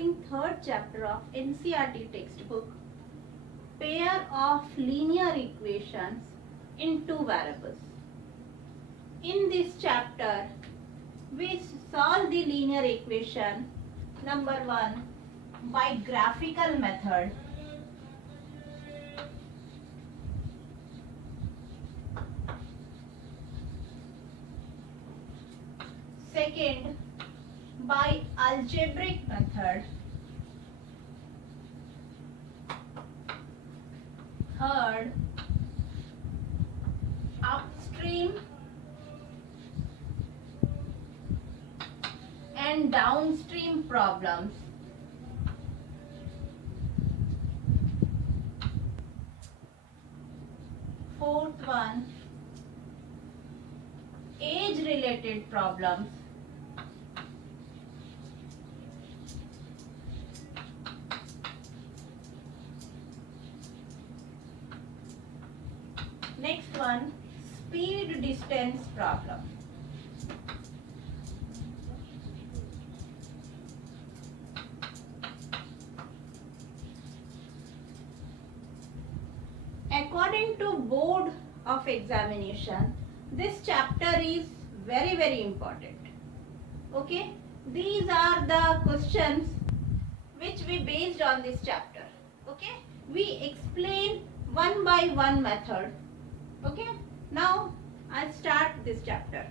starting third chapter of NCERT textbook, pair of linear equations in two variables. In this chapter, we solve the linear equation number 1 by graphical method. Second, by algebraic method. Third, upstream and downstream problems. Fourth one, age related problems. Next one, speed distance problem. According to board of examination, this chapter is very important. Okay, these are the questions which we based on this chapter. Okay, we explain one by one method. Okay, now I'll start this chapter.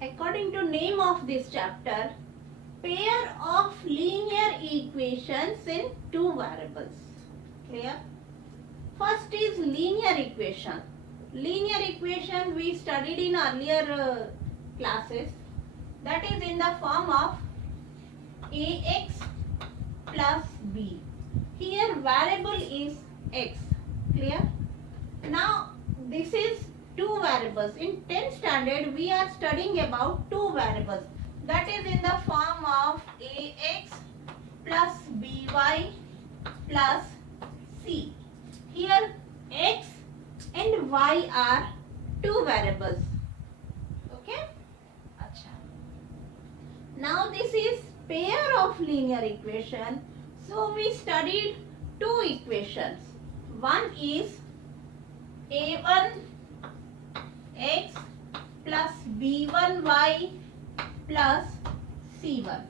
According to name of this chapter, pair of linear equations in two variables. Clear? First is linear equation. Linear equation we studied in earlier classes. That is in the form of ax plus b. Here variable is x. Clear? Now this is two variables. In 10th standard we are studying about two variables. That is in the form of ax plus by plus c. Here x and y are two variables. Okay? Achha. Now this is pair of linear equation. So we studied two equations. One is a1 x plus b1 y plus c1.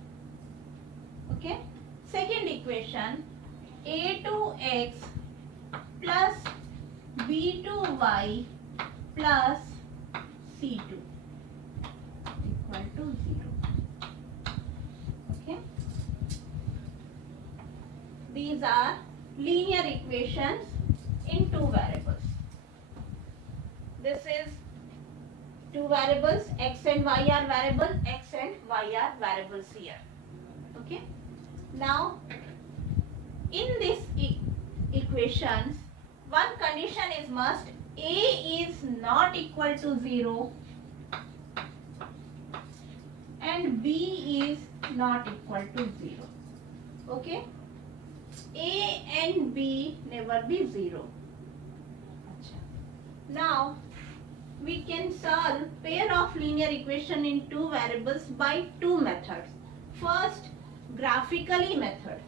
Okay? Second equation, a2 x plus b2 y plus c2 equal to 0. Okay? These are linear equations in two variables. This is two variables, x and y are variable, x and y are variables here. Okay? Now, in this equations, one condition is must: a is not equal to 0 and b is not equal to 0. Okay? A and b never be 0. Now, we can solve pair of linear equation in two variables by two methods. First, graphically method.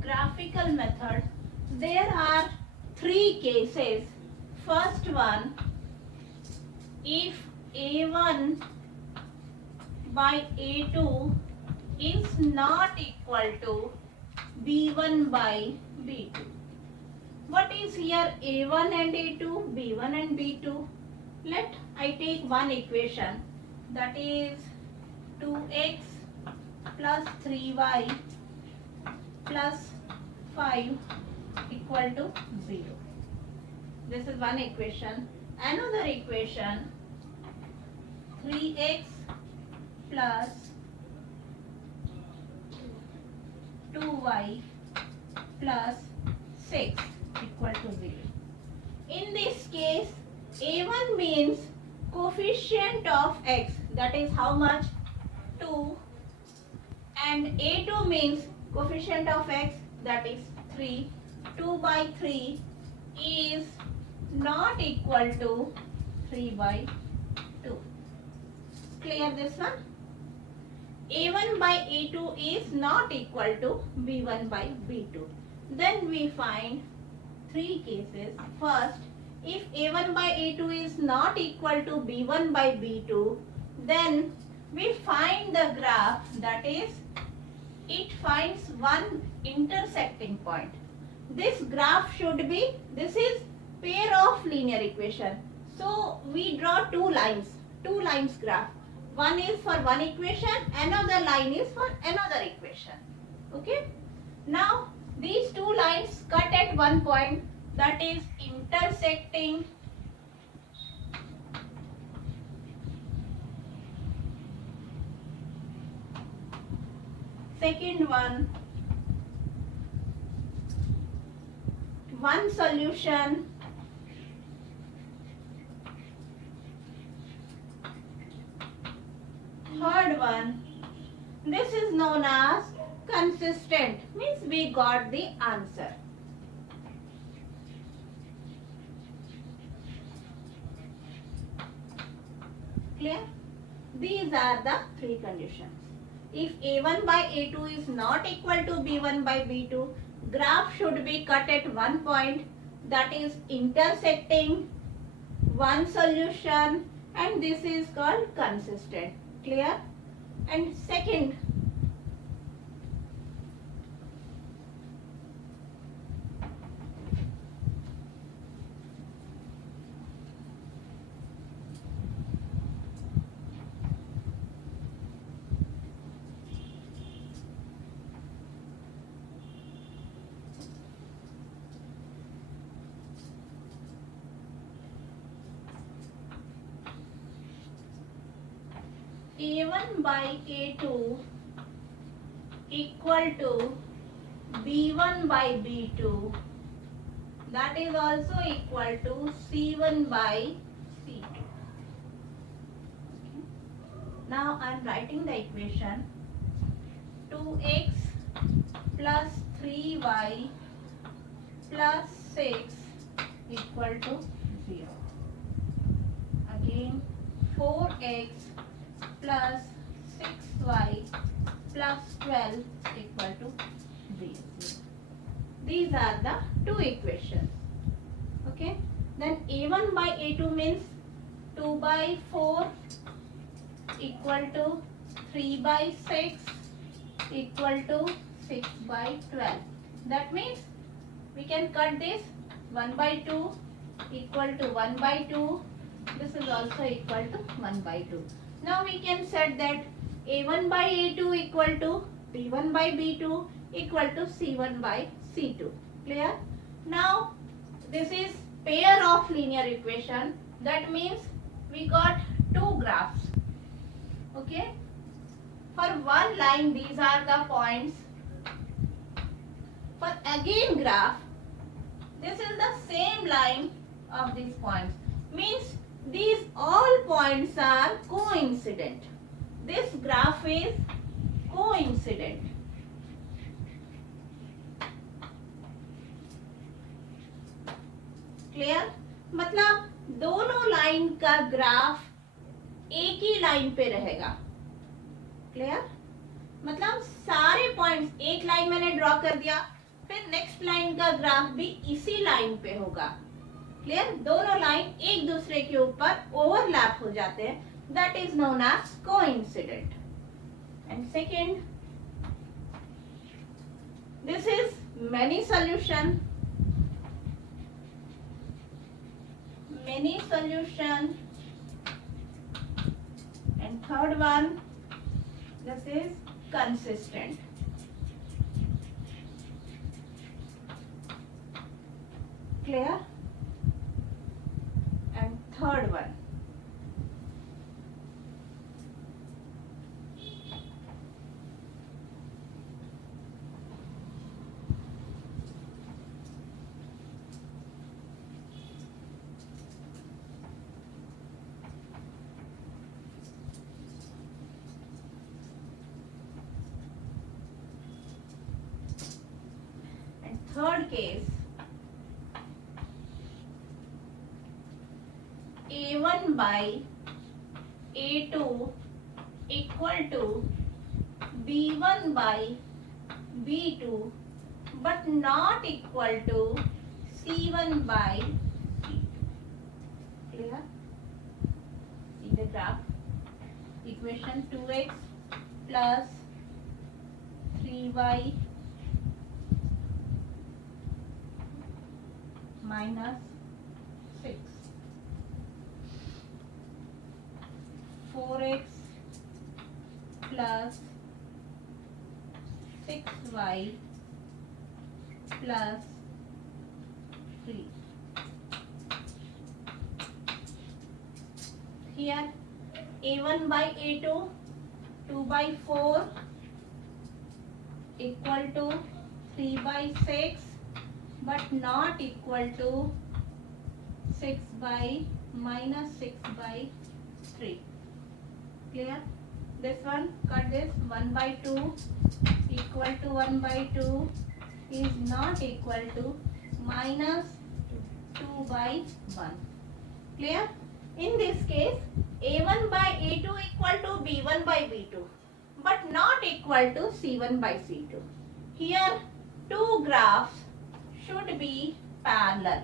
Graphical method. There are three cases. First one, if a1 by a2 is not equal to b1 by b2. What is here a1 and a2, b1 and b2? Let I take one equation, that is 2x plus 3y plus 5 equal to 0. This is one equation. Another equation, 3x plus 2y plus 6 equal to 0. In this case, A1 means coefficient of x, that is how much? 2, and A2 means coefficient of x, that is 3. 2 by 3 is not equal to 3 by 2. Clear this one? A1 by A2 is not equal to B1 by B2. Then we find three cases. First, if A1 by A2 is not equal to B1 by B2, then we find the graph, that is, it finds one intersecting point. This graph should be, this is pair of linear equation. So we draw two lines graph. One is for one equation, another line is for another equation. Okay. Now these two lines cut at one point, that is intersecting second one solution, third one. This is known as consistent, means we got the answer. Clear? These are the three conditions. If A1 by A2 is not equal to B1 by B2, graph should be cut at one point, that is intersecting one solution, and this is called consistent. Clear? And second, A1 by A2 equal to B1 by B2, that is also equal to C1 by C2. Okay. Now I am writing the equation 2x plus 3y plus 6 equal to 0. Again 4x plus 6y plus 12 equal to 0. These are the two equations. Okay. Then A1 by A2 means 2 by 4 equal to 3 by 6 equal to 6 by 12. That means we can cut this 1 by 2 equal to 1 by 2. This is also equal to 1 by 2. Now we can set that A1 by A2 equal to B1 by B2 equal to C1 by C2. Clear? Now this is pair of linear equation. That means we got two graphs. Okay? For one line, these are the points. For again graph, this is the same line of these points. Means these all points are coincident. This graph is coincident. Clear? मतलब दोनों line का graph एक ही line पे रहेगा. Clear? मतलब सारे points एक line मैंने ड्रॉ कर दिया, फिर नेक्स्ट लाइन का ग्राफ भी इसी लाइन पे होगा. क्लियर? दोनों लाइन एक दूसरे के ऊपर ओवरलैप हो जाते हैं. That is known as coincident. And second, this is many solution. Many solution. And third one, this is consistent. Clear? And third one, case, A1 by A2 equal to B1 by B2 but not equal to C1 by C2. Clear? See the graph. Equation 2x plus 3y minus 6. 4x plus 6y plus 3. Here A1 by A2, 2 by 4 equal to 3 by 6 but not equal to 6 by minus 6 by 3. Clear? This one, cut this. 1 by 2 equal to 1 by 2 is not equal to minus 2 by 1. Clear? In this case, A1 by A2 equal to B1 by B2 but not equal to C1 by C2. Here, two graphs should be parallel.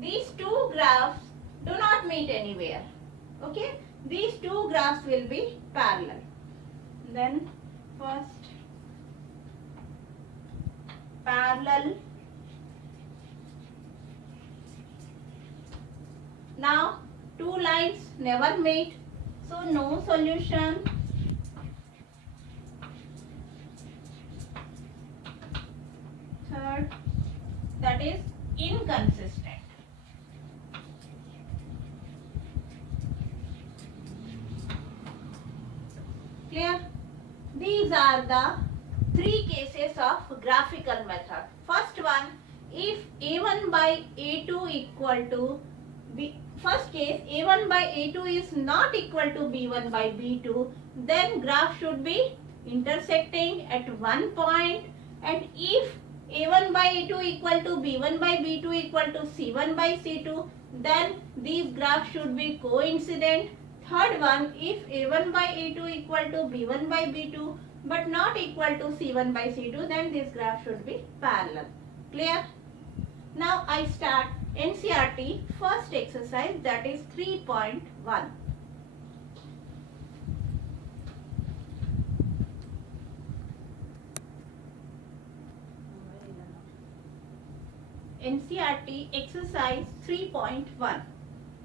These two graphs do not meet anywhere. Okay? These two graphs will be parallel. Then first parallel. Now two lines never meet, so no solution. Third, that is inconsistent. Clear? These are the three cases of graphical method. First one, if A1 by A2 equal to first case A1 by A2 is not equal to B1 by B2, then graph should be intersecting at one point, and if A1 by A2 equal to B1 by B2 equal to C1 by C2, then these graphs should be coincident. Third one, if A1 by A2 equal to B1 by B2 but not equal to C1 by C2, then this graph should be parallel. Clear? Now I start NCERT first exercise, that is 3.1. NCERT exercise 3.1.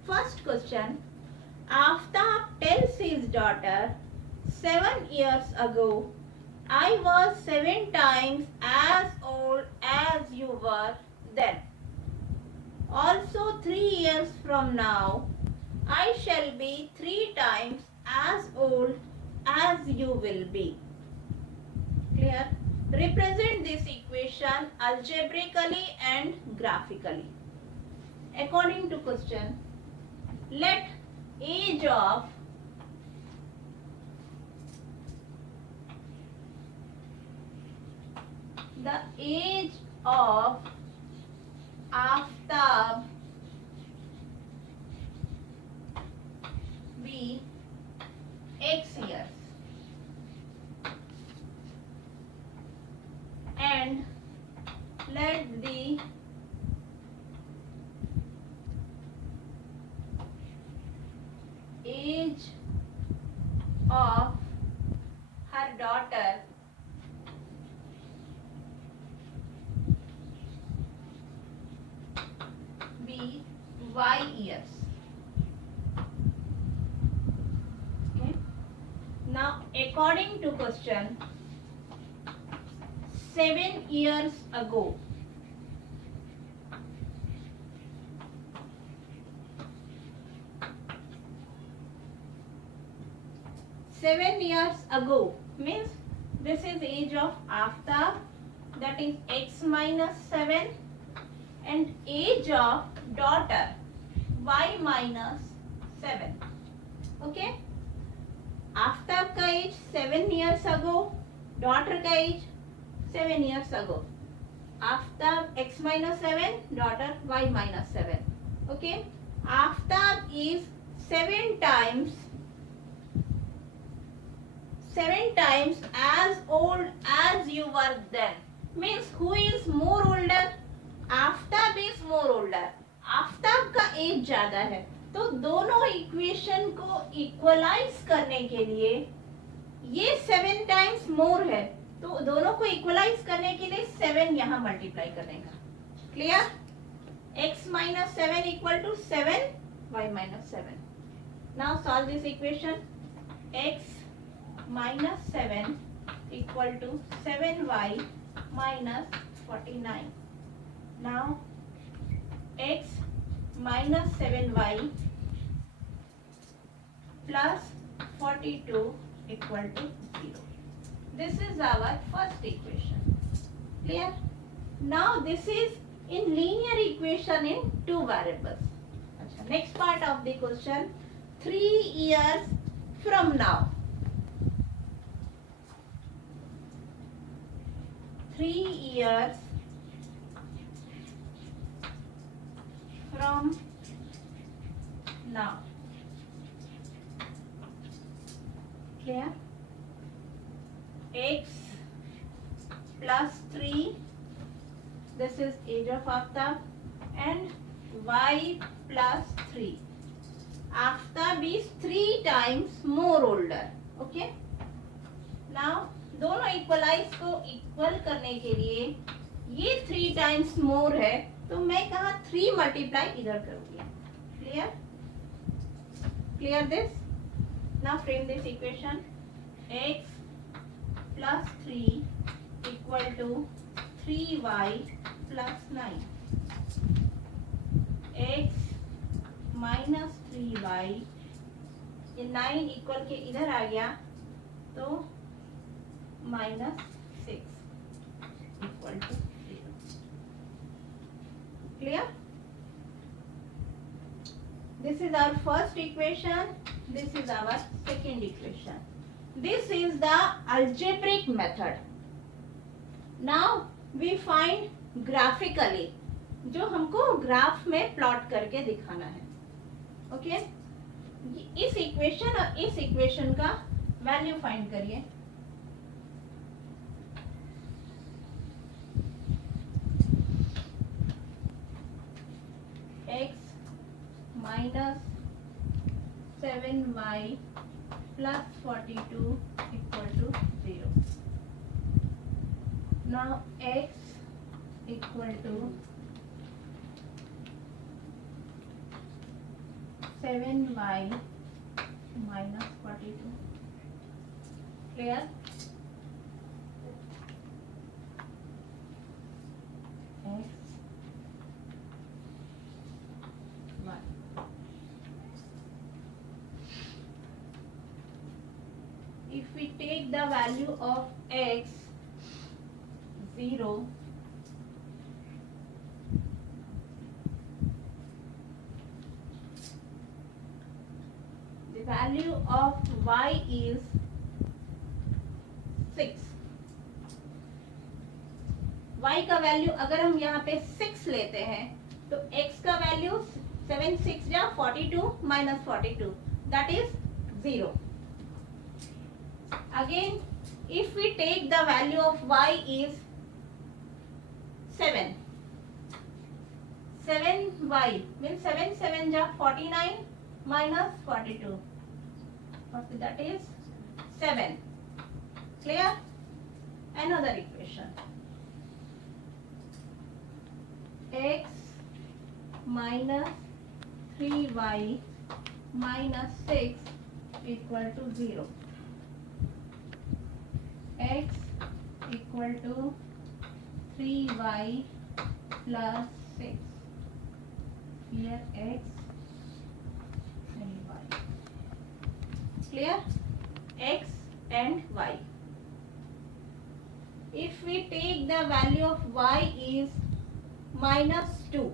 First question. Aftab tells his daughter, 7 years ago, I was 7 times as old as you were then. Also 3 years from now, I shall be 3 times as old as you will be. Clear? Represent this equation algebraically and graphically. According to question, let age of Aftab be X years and let the age of her daughter be Y years. Okay. Now according to question, 7 years ago, means this is age of Aftab, that is X minus 7, and age of daughter Y minus 7. Okay. Aftab का age 7 years ago daughter ka age 7 years ago. Aftab x minus 7, daughter y minus 7. Okay, Aftab is 7 times as old as you were then. Means who is more older? Aftab is more older. Aftab का as ज्यादा है, तो दोनों equation को equalise करने के लिए ये 7 टाइम्स मोर है, तो दोनों को इक्वलाइज करने के लिए 7 यहाँ मल्टीप्लाई करने का. Clear? x minus 7 equal to 7, y minus 7. Now solve this equation. x minus 7 equal to 7y minus 49. Now x minus 7y plus 42 equal to 0. This is our first equation. Clear? Now this is in linear equation in two variables. Next part of the question, 3 years from now. 3 years from now. Clear? X plus 3, this is age of Aftab, and y plus 3. Aftab is 3 times more older. Okay? Now दोनों equalise को equal करने के लिए ये 3 times more है, तो मैं कहा 3 मल्टीप्लाई इधर करूंगी. Clear? Clear this? Now frame this equation. x plus 3 equal to 3y plus 9. x minus 3y, ये 9 इक्वल के इधर आ गया, तो minus 6 equal to 0. Clear? This is our first equation. This is our second equation. This is the algebraic method. Now we find graphically, जो हमको graph में plot करके दिखाना है. ओके? इस इक्वेशन और इस इक्वेशन का वैल्यू फाइंड करिए. x minus 7y plus 42 equal to 0. Now x equal to 7y minus 42. Clear? X if we take the value of x 0, the value of y is 6. y का value अगर हम यहाँ पे 6 लेते हैं, तो x का वैल्यू 7 6 जा 42 minus 42, that is 0. Again, if we take the value of y is 7, 7y means 7 7 ja 49 minus 42, that is 7. Clear? Another equation. X minus 3y minus 6 equal to 0. X equal to 3y plus 6. Here x and y. Clear? X and y. If we take the value of y is minus 2,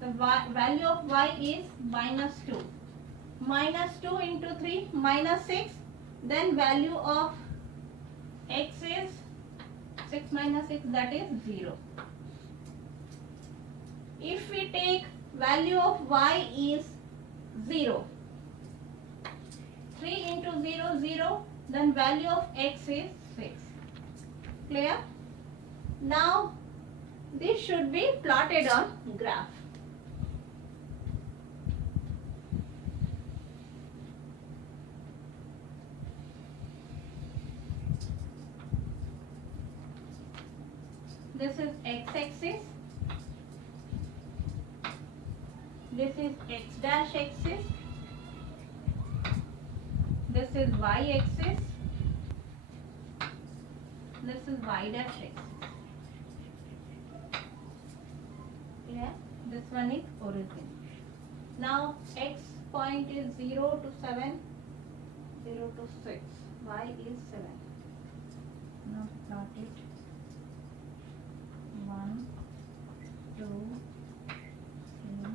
the value of y is minus 2. Minus 2 into 3 minus 6, then value of x is 6 minus 6, that is 0. If we take value of y is 0, 3 into 0, 0, then value of x is 6. Clear? Now this should be plotted on graph. This is x-axis, this is x dash axis, this is y-axis, this is y dash axis. Clear? This one is origin. Now x point is 0 to 7, 0 to 6, y is 7. Now plot it. 1, 2, 3.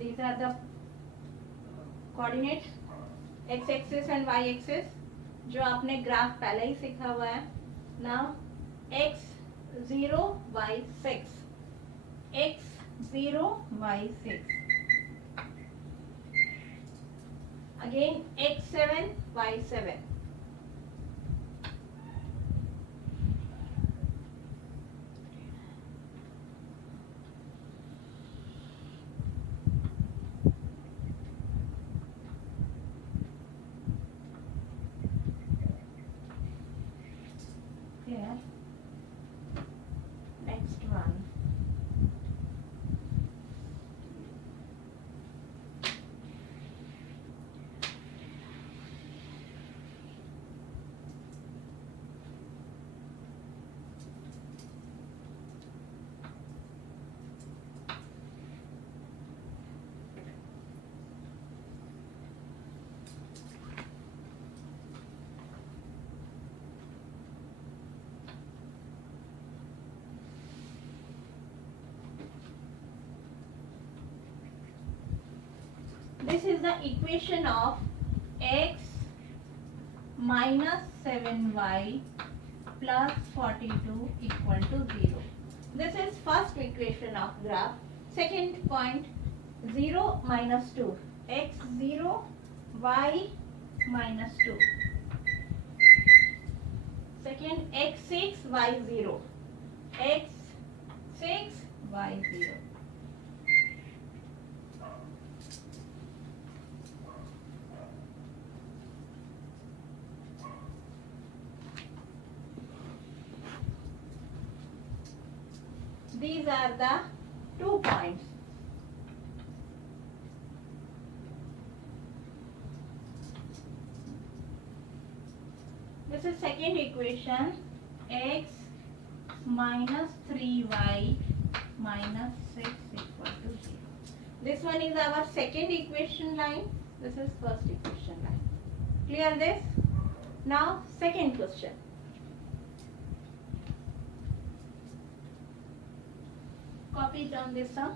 These are the coordinates x-axis and y-axis जो आपने graph पहले ही सीखा हुआ है. Now x 0 y 6, x 0 y 6, again x 7 y 7. Next one. This is the equation of x minus 7y plus 42 equal to 0. This is first equation of graph. Second point, 0 minus 2, x 0 y minus 2. Second, x 6 y 0, x 6 y 0. These are the 2 points. This is second equation, x minus 3y minus 6 equal to 0. This one is our second equation line. This is first equation line. Clear this? Now second question. Copy down this sum.